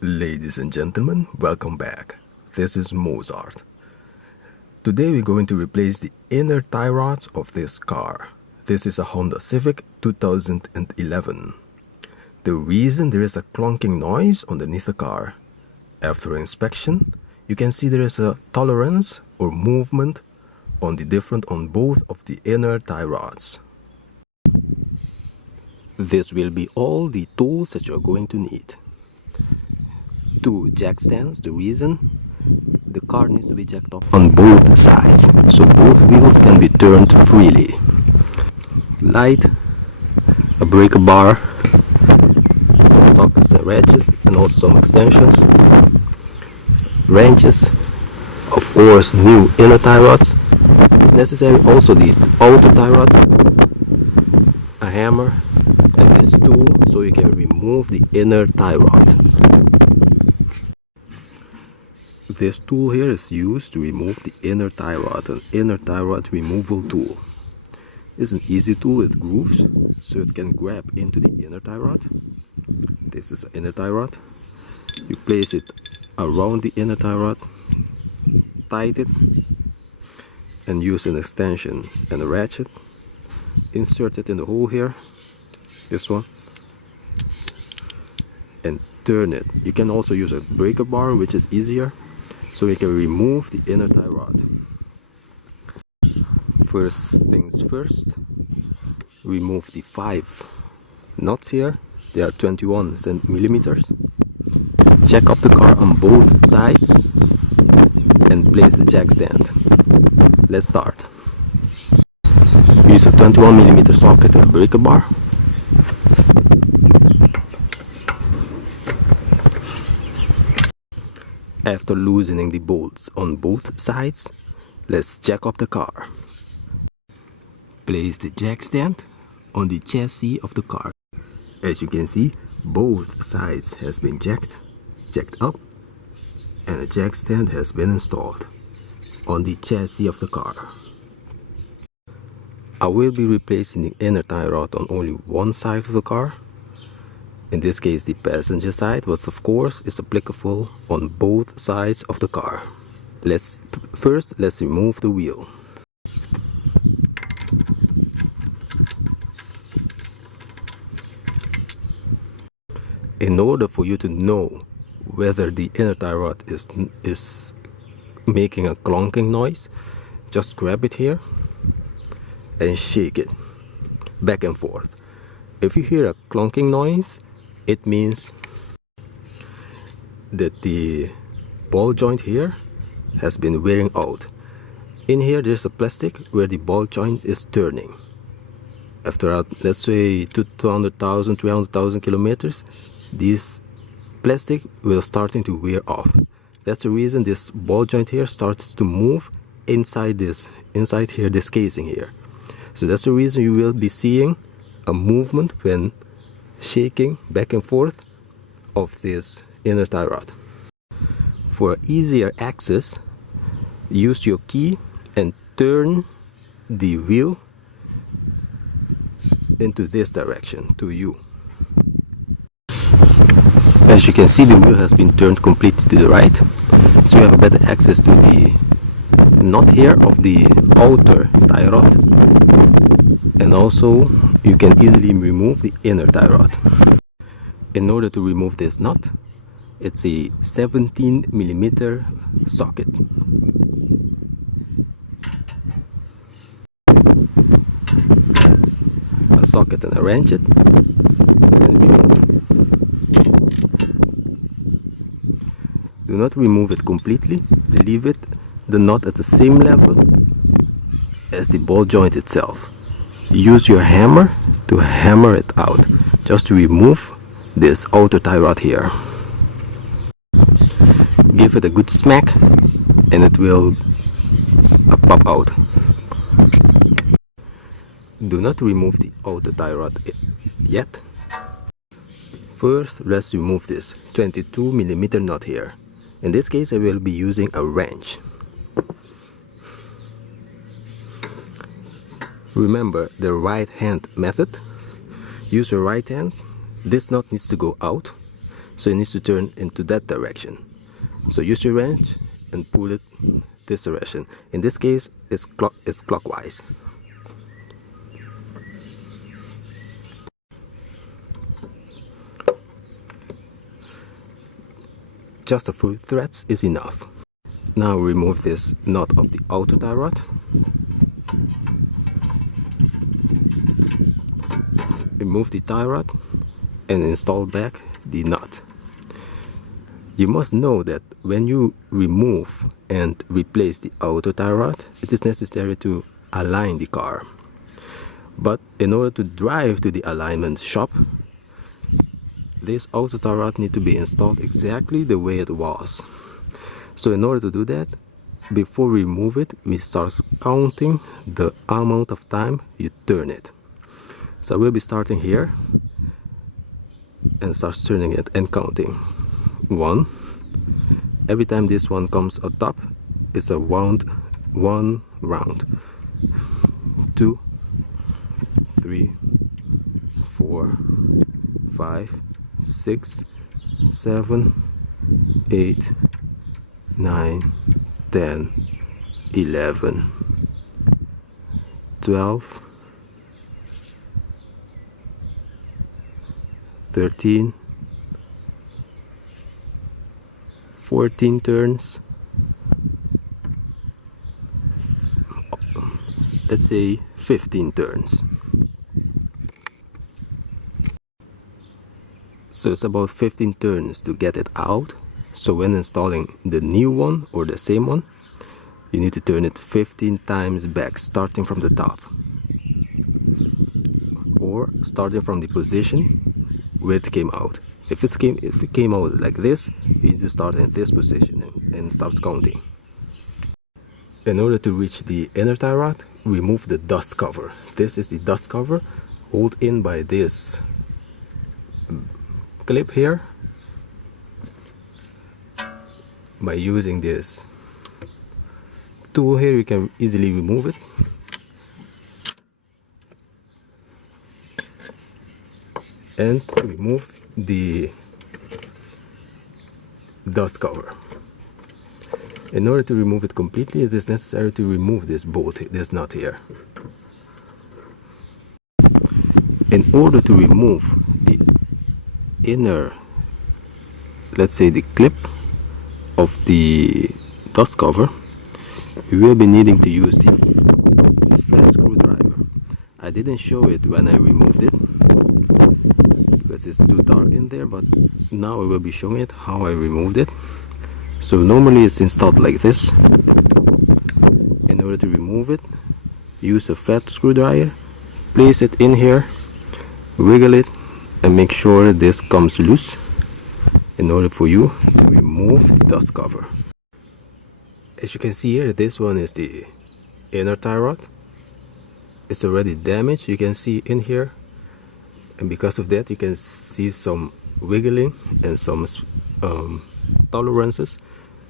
Ladies and gentlemen, welcome back. This is Moz-Art. Today we're going to replace the inner tie rods of this car. This is a Honda Civic 2011. The reason there is a clonking noise underneath the car. After inspection, you can see there is a tolerance or movement on both of the inner tie rods. This will be all the tools that you're going to need. 2 jack stands. The reason the car needs to be jacked up on both sides so both wheels can be turned freely. Light, a breaker bar, some sockets and ratchets, and also some extensions, wrenches, of course new inner tie rods, if necessary also the outer tie rods, a hammer, and this tool so you can remove the inner tie rod. This tool here is used to remove the inner tie rod, an inner tie rod removal tool. It's an easy tool with grooves, so it can grab into the inner tie rod. This is an inner tie rod. You place it around the inner tie rod, tight it, and use an extension and a ratchet. Insert it in the hole here, this one, and turn it. You can also use a breaker bar, which is easier, so you can remove the inner tie rod. First things first, remove the 5 nuts here. They are 21 millimeters. Jack up the car on both sides and place the jack stand. Let's start. Use a 21 millimeter socket and a breaker bar. After loosening the bolts on both sides, let's jack up the car. Place the jack stand on the chassis of the car. As you can see, both sides has been jacked up, and a jack stand has been installed on the chassis of the car. I will be replacing the inner tie rod on only one side of the car. In this case the passenger side, but of course it's applicable on both sides of the car. Let's remove the wheel. In order for you to know whether the inner tie rod is making a clonking noise, just grab it here and shake it back and forth. If you hear a clonking noise, it means that the ball joint here has been wearing out. In here there's a plastic where the ball joint is turning. After let's say 200,000, 300,000 kilometers, this plastic will starting to wear off. That's the reason this ball joint here starts to move inside here, this casing here. So that's the reason you will be seeing a movement when shaking back and forth of this inner tie rod. For easier access, use your key and turn the wheel into this direction to you. As you can see, the wheel has been turned completely to the right, so you have a better access to the knot here of the outer tie rod, and also you can easily remove the inner tie rod. In order to remove this nut, it's a 17 millimeter socket. A socket and a ratchet, and remove. Do not remove it completely, leave the knot at the same level as the ball joint itself. Use your hammer to hammer it out, just to remove this outer tie rod here. Give it a good smack and it will pop out. Do not remove the outer tie rod yet. First, let's remove this 22 millimeter knot here. In this case, I will be using a wrench. Remember the right hand method. Use your right hand. This knot needs to go out. so it needs to turn into that direction. So use your wrench and pull it this direction. In this case, it's clockwise. Just a few threads is enough. Now remove this knot of the outer tie rod. Remove the tie rod and install back the nut. You must know that when you remove and replace the outer tie rod, it is necessary to align the car. But in order to drive to the alignment shop, this outer tie rod needs to be installed exactly the way it was. So in order to do that, before we remove it, we start counting the amount of time you turn it. So I will be starting here and start turning it and counting. 1. Every time this one comes on top, it's a one round. 2, 3, 4, 5, 6, 7, 8, 9, 10, 11, 12, 13, 14 turns, let's say 15 turns. So it's about 15 turns to get it out. So when installing the new one or the same one, you need to turn it 15 times back, starting from the top, or starting from the position where it came out. If it came out like this, you need to start in this position and start counting. In order to reach the inner tie rod, remove the dust cover. This is the dust cover, hold in by this clip here. By using this tool here, you can easily remove it. And remove the dust cover. In order to remove it completely, it is necessary to remove this bolt, this nut here. In order to remove the inner, let's say the clip of the dust cover, you will be needing to use the flat screwdriver. I didn't show it when I removed it because it's too dark in there, but now I will be showing it how I removed it. So normally it's installed like this. In order to remove it, use a flat screwdriver, place it in here, wiggle it, and make sure this comes loose in order for you to remove the dust cover. As you can see here, this one is the inner tie rod. It's already damaged, you can see in here, and because of that you can see some wiggling and some tolerances,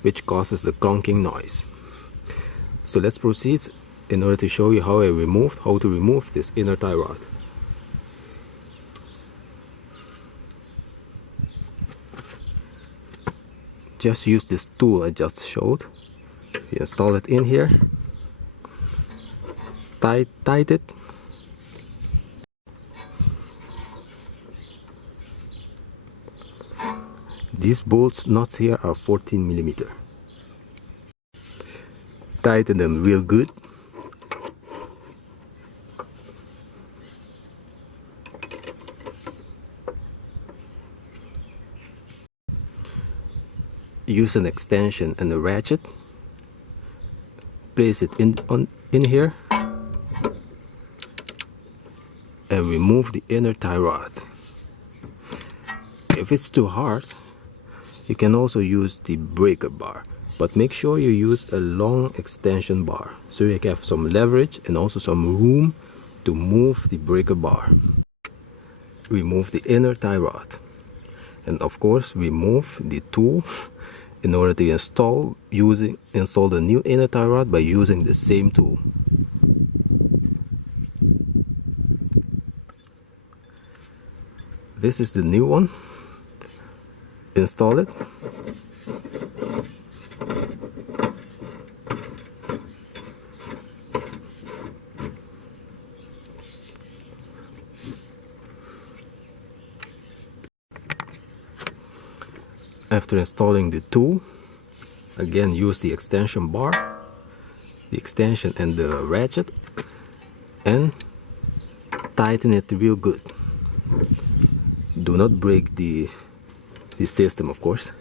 which causes the clonking noise. So let's proceed in order to show you how to remove this inner tie rod. Just use this tool I just showed. You install it in here, tight it, these bolts nuts here are 14 millimeter. Tighten them real good. Use an extension and a ratchet. Place it in here and remove the inner tie rod. If it's too hard, you can also use the breaker bar, but make sure you use a long extension bar so you can have some leverage and also some room to move the breaker bar. Remove the inner tie rod, and of course remove the tool in order to install the new inner tie rod by using the same tool. This is the new one. install it. After installing the tool, again use the extension bar, the extension and the ratchet, and tighten it real good. Do not break the system, of course.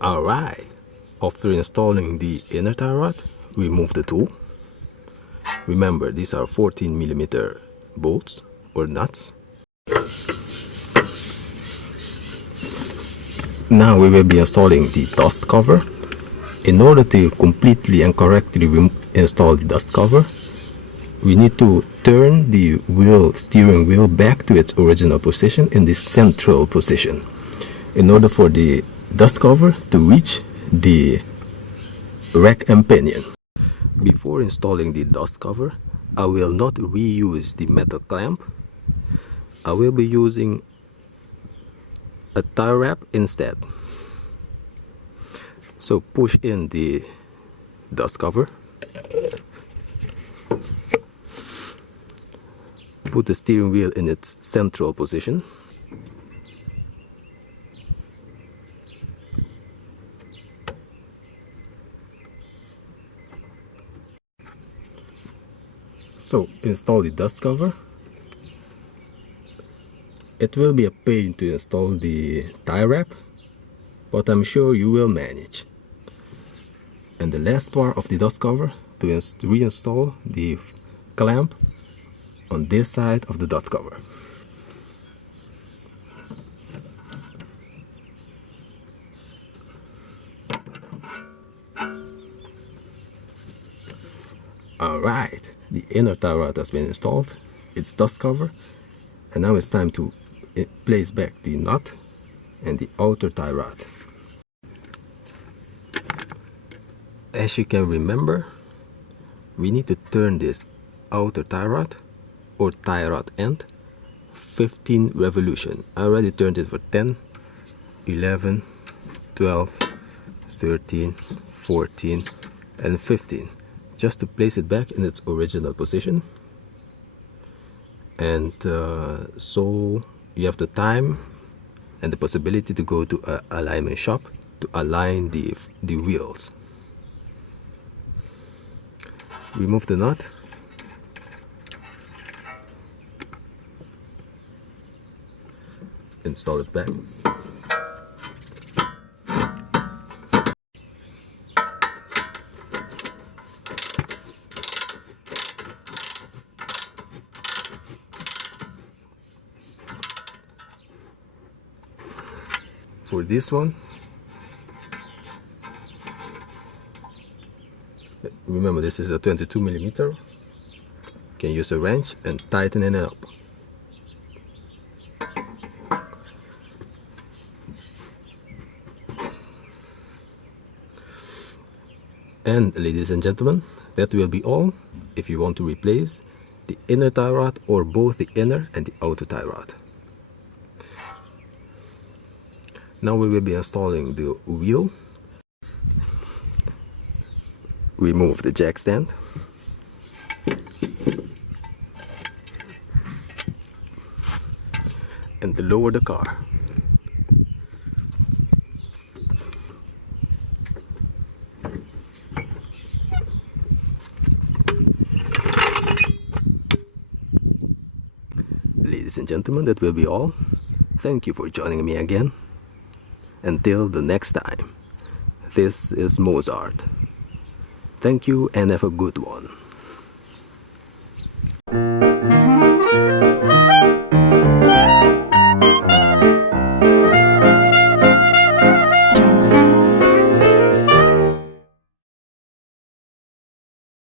Alright, after installing the inner tie rod, remove the tool. Remember, these are 14mm bolts or nuts. Now we will be installing the dust cover. In order to completely and correctly install the dust cover, we need to turn the steering wheel back to its original position in the central position in order for the dust cover to reach the rack and pinion. Before installing the dust cover, I will not reuse the metal clamp. I will be using a tie wrap instead. So push in the dust cover. Put the steering wheel in its central position. So install the dust cover. It will be a pain to install the tie wrap, but I'm sure you will manage. And the last part of the dust cover, to reinstall the clamp on this side of the dust cover. Alright, the inner tie rod has been installed, its dust cover, and now it's time to place back the nut and the outer tie rod. As you can remember, we need to turn this outer tie rod or tie rod end 15 revolution. I already turned it for 10, 11, 12, 13, 14 and 15, just to place it back in its original position. And so you have the time and the possibility to go to an alignment shop to align the wheels. Remove the nut. Install it back. For this one, remember this is a 22mm. You can use a wrench and tighten it up. And ladies and gentlemen, that will be all if you want to replace the inner tie rod or both the inner and the outer tie rod. Now we will be installing the wheel. Remove the jack stand. And lower the car. Ladies and gentlemen, that will be all. Thank you for joining me again. Until the next time, this is Moz-Art. Thank you and have a good one.